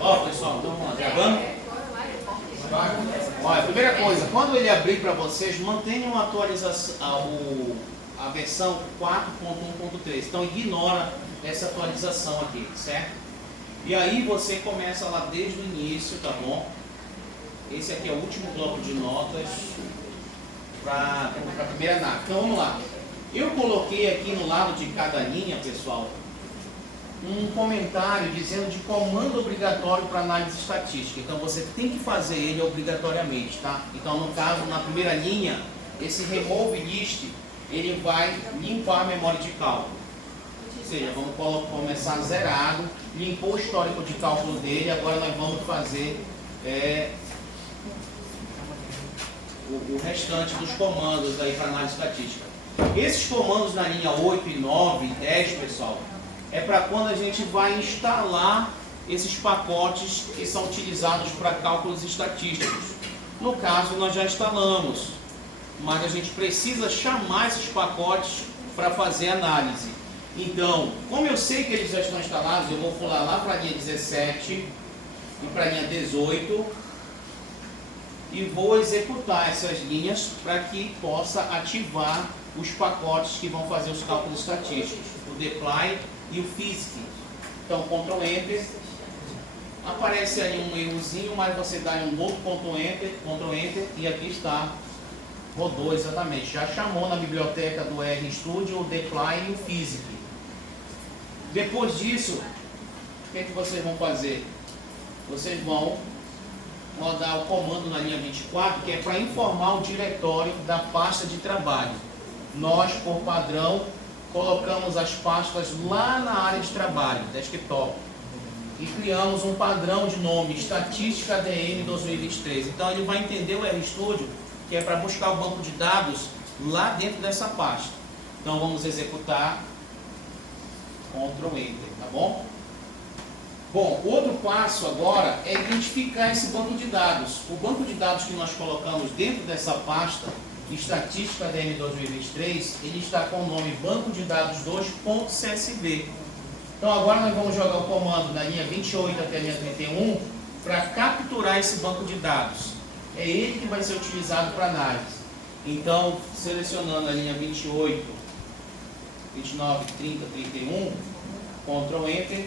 Ó, pessoal, então vamos lá, gravando? Olha, primeira coisa, quando ele abrir para vocês, mantenham a atualização, a versão 4.1.3. Então ignora essa atualização aqui, certo? E aí você começa lá desde o início, tá bom? Esse aqui é o último bloco de notas para a primeira análise. Então vamos lá. Eu coloquei aqui no lado de cada linha, pessoal, um comentário dizendo de comando obrigatório para análise estatística. Então você tem que fazer ele obrigatoriamente, tá? Então no caso, na primeira linha, esse remove list, ele vai limpar a memória de cálculo. Ou seja, vamos começar zerado, limpou o histórico de cálculo dele, agora nós vamos fazer o restante dos comandos aí para análise estatística. Esses comandos na linha 8, 9 e 10, pessoal, é para quando a gente vai instalar esses pacotes que são utilizados para cálculos estatísticos. No caso, nós já instalamos, mas a gente precisa chamar esses pacotes para fazer análise. Então, como eu sei que eles já estão instalados, eu vou pular lá para a linha 17 e para a linha 18 e vou executar essas linhas para que possa ativar os pacotes que vão fazer os cálculos estatísticos, o deploy e o physics. Então, Ctrl Enter, aparece aí um errozinho, mas você dá um outro Ctrl Enter e aqui está, rodou exatamente. Já chamou na biblioteca do RStudio o deploy e o physics. Depois disso, o que vocês vão fazer? Vocês vão rodar o comando na linha 24, que é para informar o diretório da pasta de trabalho. Nós, por padrão, colocamos as pastas lá na área de trabalho, desktop, e criamos um padrão de nome, Estatística ADM 2023. Então ele vai entender o RStudio, que é para buscar o banco de dados lá dentro dessa pasta. Então vamos executar, Ctrl Enter, tá bom? Bom, outro passo agora é identificar esse banco de dados. O banco de dados que nós colocamos dentro dessa pasta, Estatística ADM 2023, ele está com o nome Banco de Dados 2.csv. Então agora nós vamos jogar o comando na linha 28 até a linha 31 para capturar esse banco de dados. É ele que vai ser utilizado para análise. Então, selecionando a linha 28, 29, 30, 31, Ctrl Enter,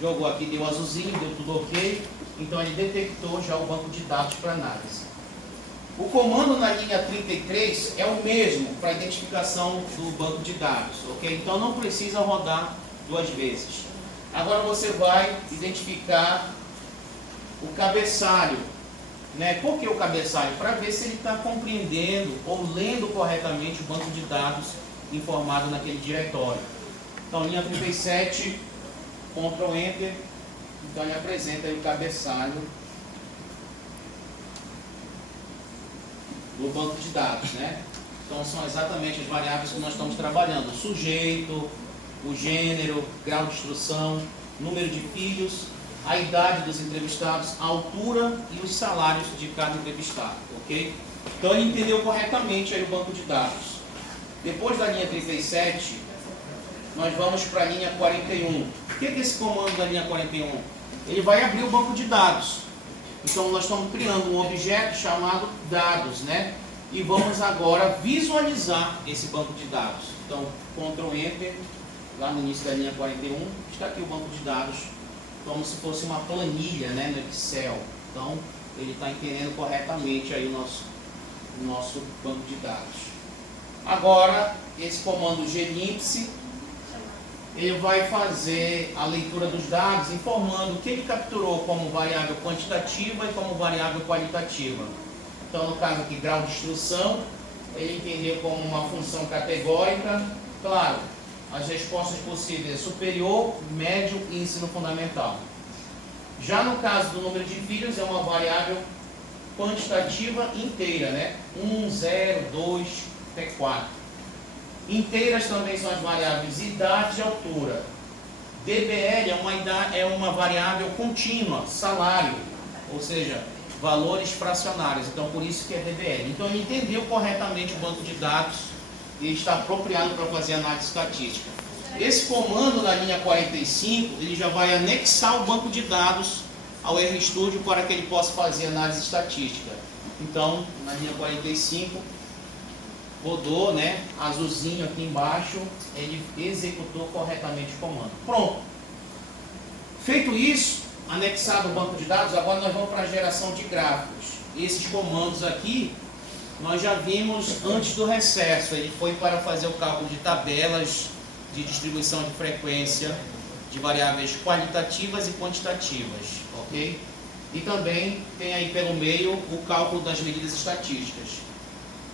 jogou aqui, deu azulzinho, deu tudo ok. Então ele detectou já o banco de dados para análise. O comando na linha 33 é o mesmo para identificação do banco de dados, ok? Então não precisa rodar duas vezes. Agora você vai identificar o cabeçalho, né? Por que o cabeçalho? Para ver se ele está compreendendo ou lendo corretamente o banco de dados informado naquele diretório. Então linha 37, Ctrl Enter, então ele apresenta aí o cabeçalho do banco de dados, né? Então são exatamente as variáveis que nós estamos trabalhando: o sujeito, o gênero, grau de instrução, número de filhos, a idade dos entrevistados, a altura e os salários de cada entrevistado, ok? Então ele entendeu corretamente aí o banco de dados. Depois da linha 37, nós vamos para a linha 41. O que é esse comando da linha 41? Ele vai abrir o banco de dados. Então nós estamos criando um objeto chamado dados, né? E vamos agora visualizar esse banco de dados. Então, Ctrl Enter, lá no início da linha 41, está aqui o banco de dados, como se fosse uma planilha, né, no Excel. Então, ele está entendendo corretamente aí o nosso banco de dados. Agora, esse comando glimps, ele vai fazer a leitura dos dados, informando o que ele capturou como variável quantitativa e como variável qualitativa. Então, no caso aqui, grau de instrução, ele entendeu como uma função categórica. Claro, as respostas possíveis: superior, médio e ensino fundamental. Já no caso do número de filhos, é uma variável quantitativa inteira, né? 1, 0, 2, até 4. Inteiras também são as variáveis idade e altura. DBL é uma variável contínua, salário, ou seja, valores fracionários. Então, por isso que é DBL. Então, ele entendeu corretamente o banco de dados e está apropriado para fazer análise estatística. Esse comando na linha 45, ele já vai anexar o banco de dados ao RStudio para que ele possa fazer análise estatística. Então, na linha 45, rodou, né, azulzinho aqui embaixo, ele executou corretamente o comando. Pronto. Feito isso, anexado o banco de dados, agora nós vamos para a geração de gráficos. Esses comandos aqui, nós já vimos antes do recesso. Ele foi para fazer o cálculo de tabelas de distribuição de frequência de variáveis qualitativas e quantitativas, ok? E também tem aí pelo meio o cálculo das medidas estatísticas.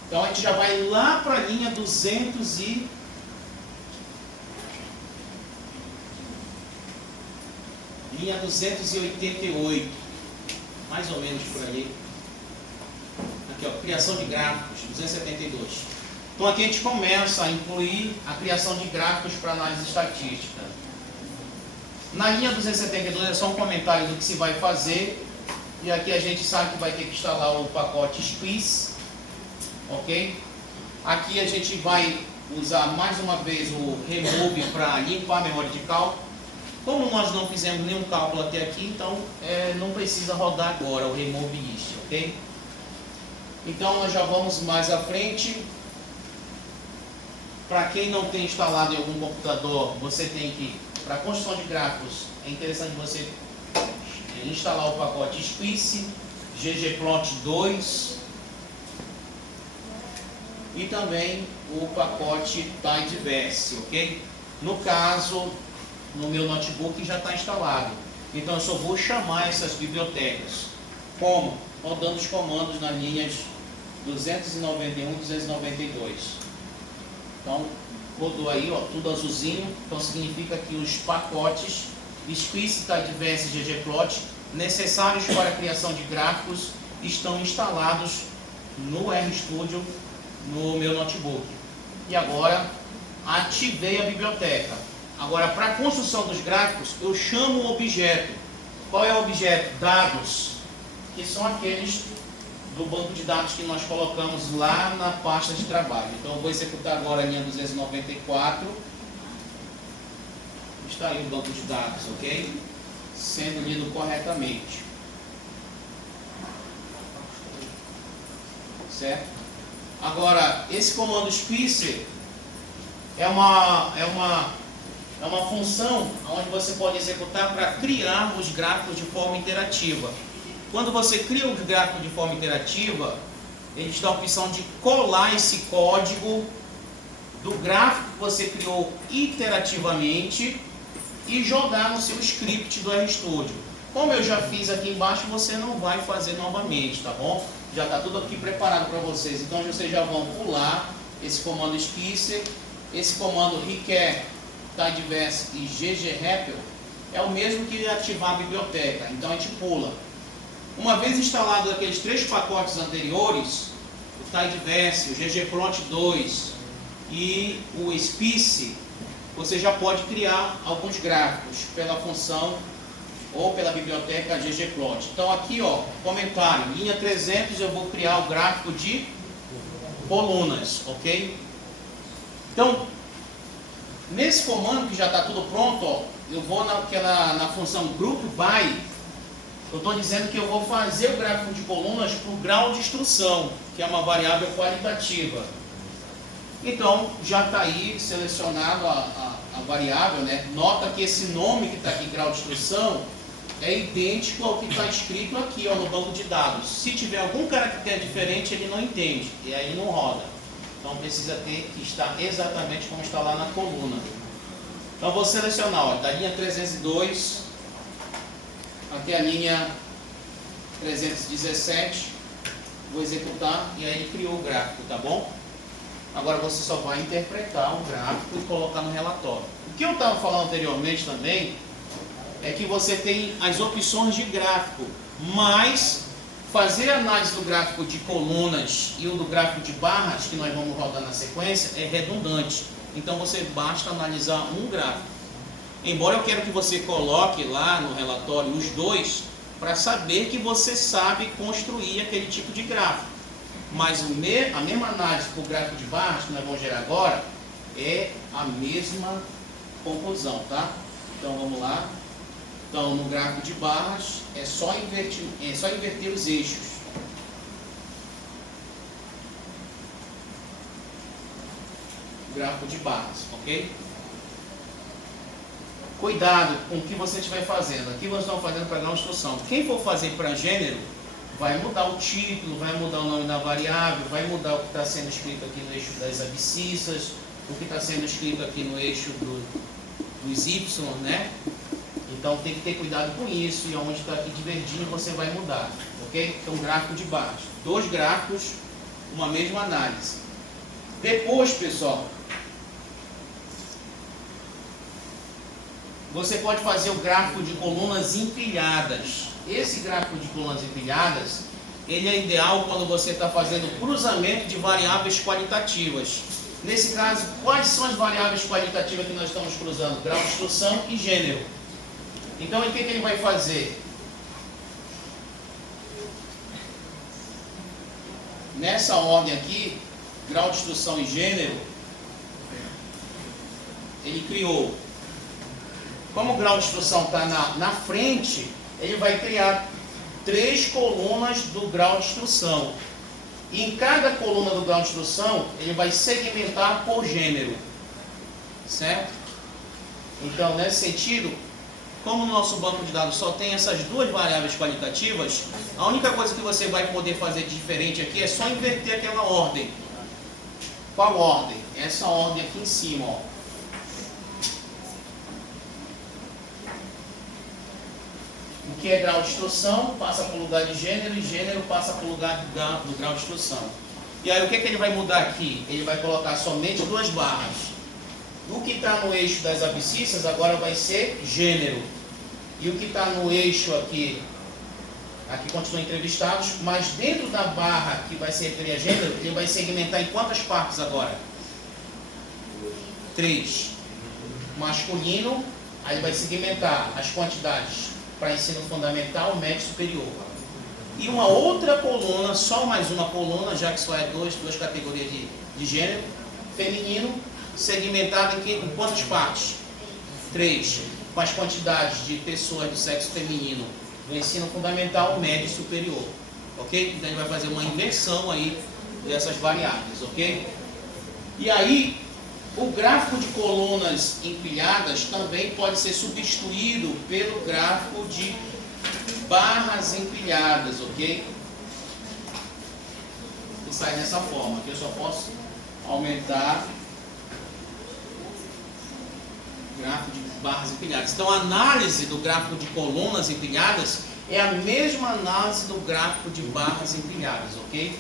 Então a gente já vai lá para a linha 288, mais ou menos por ali. Aqui, ó, criação de gráficos, 272. Então aqui a gente começa a incluir a criação de gráficos para análise estatística. Na linha 272 é só um comentário do que se vai fazer. E aqui a gente sabe que vai ter que instalar o pacote Squeeze, ok? Aqui a gente vai usar mais uma vez o Remove para limpar a memória de cálculo. Como nós não fizemos nenhum cálculo até aqui, então não precisa rodar agora o Remove List, ok? Então nós já vamos mais à frente. Para quem não tem instalado em algum computador, você tem que, para construção de gráficos, é interessante você instalar o pacote Squeeze, ggplot2 e também o pacote Tidyverse, ok? No caso, no meu notebook já está instalado. Então eu só vou chamar essas bibliotecas. Como? Rodando os comandos nas linhas 291 e 292. Então, rodou aí, ó, tudo azulzinho. Então significa que os pacotes Squeeze, Tidyverse e ggplot necessários para a criação de gráficos estão instalados no RStudio no meu notebook. E agora ativei a biblioteca. Agora, para a construção dos gráficos, eu chamo o objeto. Qual é o objeto? Dados, que são aqueles do banco de dados que nós colocamos lá na pasta de trabalho. Então eu vou executar agora a linha 294. Está aí o banco de dados, ok? Sendo lido corretamente. Certo? Agora, esse comando Squeeze é uma função onde você pode executar para criar os gráficos de forma interativa. Quando você cria o gráfico de forma interativa, ele te dá a opção de colar esse código do gráfico que você criou iterativamente e jogar no seu script do RStudio. Como eu já fiz aqui embaixo, você não vai fazer novamente, tá bom? Já está tudo aqui preparado para vocês. Então vocês já vão pular esse comando Squeeze. Esse comando requer Tidyverse e ggRepl é o mesmo que ativar a biblioteca. Então a gente pula. Uma vez instalado aqueles 3 pacotes anteriores, o Tidyverse, o ggplot2 e o Squeeze, você já pode criar alguns gráficos pela função ou pela biblioteca ggplot. Então aqui, ó, comentário, linha 300 eu vou criar o gráfico de colunas, ok? Então, nesse comando que já está tudo pronto, ó, eu vou na função group by. Eu estou dizendo que eu vou fazer o gráfico de colunas para o grau de instrução, que é uma variável qualitativa. Então, já está aí selecionado a variável, né? Nota que esse nome que está aqui, grau de instrução, é idêntico ao que está escrito aqui, ó, no banco de dados. Se tiver algum caractere diferente, ele não entende, e aí não roda. Então, precisa ter que estar exatamente como está lá na coluna. Então, vou selecionar, ó, da linha 302 até a linha 317, vou executar e aí ele criou o gráfico, tá bom? Agora você só vai interpretar o gráfico e colocar no relatório. O que eu estava falando anteriormente também é que você tem as opções de gráfico, mas fazer a análise do gráfico de colunas e o do gráfico de barras, que nós vamos rodar na sequência, é redundante. Então você basta analisar um gráfico. Embora eu quero que você coloque lá no relatório os dois, para saber que você sabe construir aquele tipo de gráfico. Mas a mesma análise para o gráfico de barras, que nós vamos gerar agora, é a mesma conclusão, tá? Então vamos lá. Então no gráfico de barras é só inverter os eixos. Gráfico de barras, ok? Cuidado com o que você estiver fazendo. Aqui nós estamos fazendo para não instrução. Quem for fazer para gênero, vai mudar o título, vai mudar o nome da variável, vai mudar o que está sendo escrito aqui no eixo das abscissas, o que está sendo escrito aqui no eixo dos Y, né? Então tem que ter cuidado com isso, e onde está aqui de verdinho você vai mudar, ok? Então gráfico de barras. 2 gráficos, uma mesma análise. Depois, pessoal, você pode fazer o gráfico de colunas empilhadas. Esse gráfico de colunas empilhadas, ele é ideal quando você está fazendo cruzamento de variáveis qualitativas. Nesse caso, quais são as variáveis qualitativas que nós estamos cruzando? Grau de instrução e gênero. Então, o que ele vai fazer? Nessa ordem aqui, grau de instrução e gênero, ele criou. Como o grau de instrução está na frente, ele vai criar 3 colunas do grau de instrução. E em cada coluna do grau de instrução, ele vai segmentar por gênero. Certo? Então, nesse sentido, como o nosso banco de dados só tem essas 2 variáveis qualitativas, a única coisa que você vai poder fazer de diferente aqui é só inverter aquela ordem. Qual ordem? Essa ordem aqui em cima, ó. O que é grau de instrução passa para o lugar de gênero, e gênero passa para o lugar do grau de instrução. E aí o que ele vai mudar aqui? Ele vai colocar somente 2 barras. O que está no eixo das abscissas agora vai ser gênero. E o que está no eixo aqui continua entrevistados, mas dentro da barra que vai se referir a gênero, ele vai segmentar em quantas partes agora? 3. Masculino, aí ele vai segmentar as quantidades para ensino fundamental, médio e superior. E uma outra coluna, só mais uma coluna, já que só é duas categorias de gênero, feminino, segmentado em quantas partes? 3, com as quantidades de pessoas do sexo feminino do ensino fundamental, médio e superior. Ok? Então a gente vai fazer uma inversão aí dessas variáveis, ok? E aí, o gráfico de colunas empilhadas também pode ser substituído pelo gráfico de barras empilhadas, ok? E sai dessa forma, que eu só posso aumentar o gráfico de barras empilhadas. Então a análise do gráfico de colunas empilhadas é a mesma análise do gráfico de barras empilhadas, ok?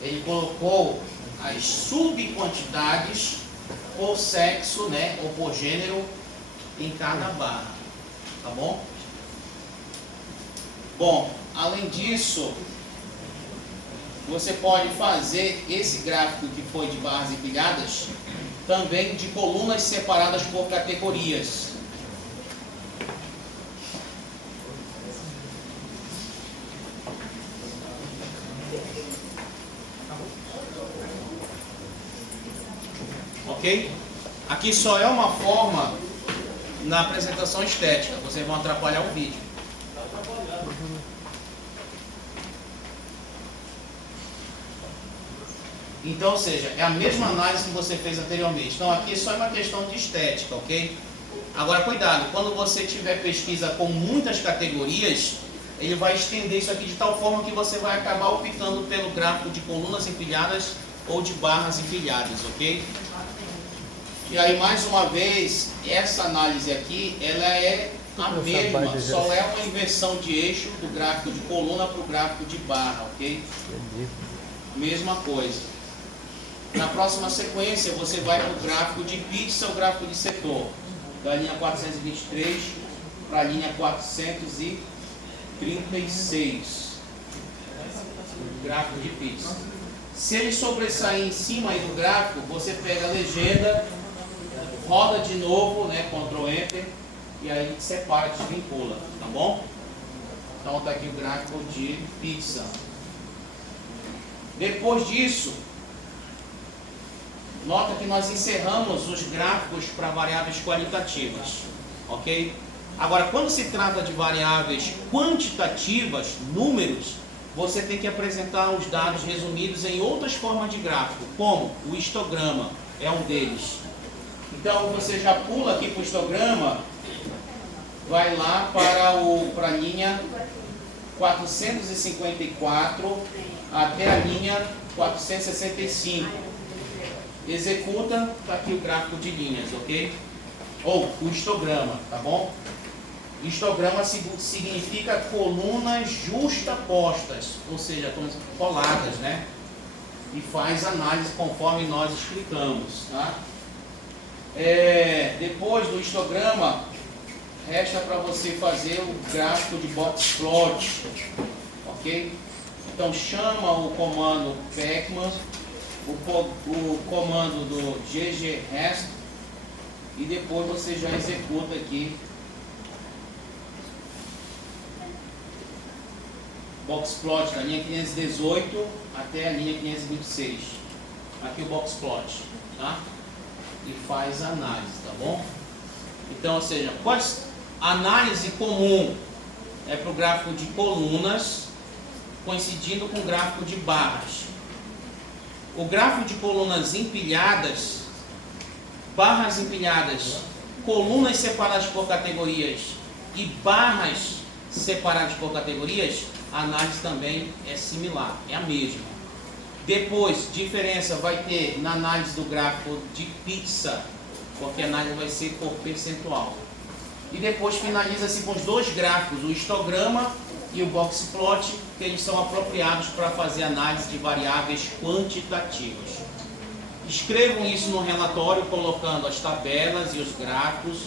Ele colocou as subquantidades por sexo, né, ou por gênero em cada barra, tá bom? Bom, além disso, você pode fazer esse gráfico que foi de barras empilhadas também de colunas separadas por categorias. Ok? Aqui só é uma forma na apresentação estética, vocês vão atrapalhar o vídeo. Então, ou seja, é a mesma análise que você fez anteriormente. Então aqui só é uma questão de estética, ok? Agora cuidado, quando você tiver pesquisa com muitas categorias, ele vai estender isso aqui de tal forma que você vai acabar optando pelo gráfico de colunas empilhadas ou de barras empilhadas, ok? E aí, mais uma vez, essa análise aqui, ela é a mesma, só é uma inversão de eixo do gráfico de coluna para o gráfico de barra, ok? Mesma coisa. Na próxima sequência, você vai para o gráfico de pizza, o gráfico de setor, da linha 423 para a linha 436. Gráfico de pizza. Se ele sobressair em cima aí do gráfico, você pega a legenda, roda de novo, né, Ctrl Enter, e aí separa, desvincula, tá bom? Então está aqui o gráfico de pizza. Depois disso, nota que nós encerramos os gráficos para variáveis qualitativas, ok? Agora, quando se trata de variáveis quantitativas, números, você tem que apresentar os dados resumidos em outras formas de gráfico, como o histograma é um deles. Então, você já pula aqui para o histograma, vai lá para a linha 454 até a linha 465. Executa, está aqui o gráfico de linhas, ok? Ou o histograma, tá bom? Histograma significa colunas justapostas, ou seja, coladas, né? E faz análise conforme nós explicamos, tá? Depois do histograma, resta para você fazer o gráfico de box plot, ok? Então chama o comando Pacman, o comando do ggrest e depois você já executa aqui box plot da linha 518 até a linha 526. Aqui o box plot, tá? E faz a análise, tá bom? Então, ou seja, análise comum é para o gráfico de colunas, coincidindo com o gráfico de barras. O gráfico de colunas empilhadas, barras empilhadas, colunas separadas por categorias e barras separadas por categorias, a análise também é similar, é a mesma. Depois, diferença vai ter na análise do gráfico de pizza, porque a análise vai ser por percentual. E depois finaliza-se com os dois gráficos, o histograma e o box plot, que eles são apropriados para fazer análise de variáveis quantitativas. Escrevam isso no relatório, colocando as tabelas e os gráficos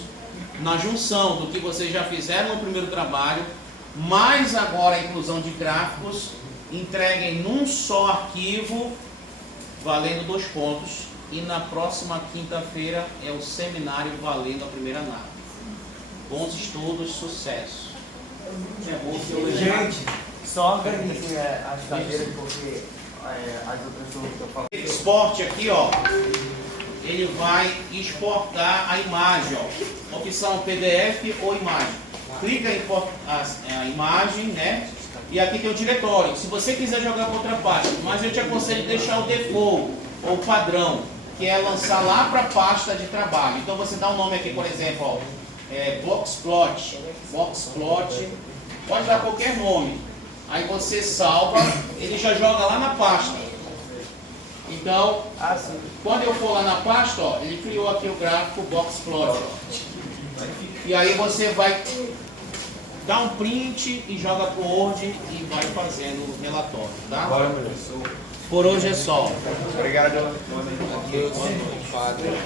na junção do que vocês já fizeram no primeiro trabalho, mais agora a inclusão de gráficos. Entreguem num só arquivo, valendo 2 pontos. E na próxima quinta-feira é o seminário valendo a primeira análise. Bons estudos, sucesso. Gente, só organizem as cadeiras porque as outras pessoas estão falando. Export aqui, ó, ele vai exportar a imagem, ó. Opção PDF ou imagem. Clica em a imagem, né? E aqui tem o diretório. Se você quiser jogar para outra pasta, mas eu te aconselho deixar o default ou padrão, que é lançar lá para a pasta de trabalho. Então você dá um nome aqui, por exemplo, ó, boxplot, pode dar qualquer nome. Aí você salva, ele já joga lá na pasta. Então, quando eu for lá na pasta, ó, ele criou aqui o gráfico boxplot. E aí você vai dar um print e joga para o Word e vai fazendo o relatório, tá? Por hoje é só. Obrigado. Deus, Padre.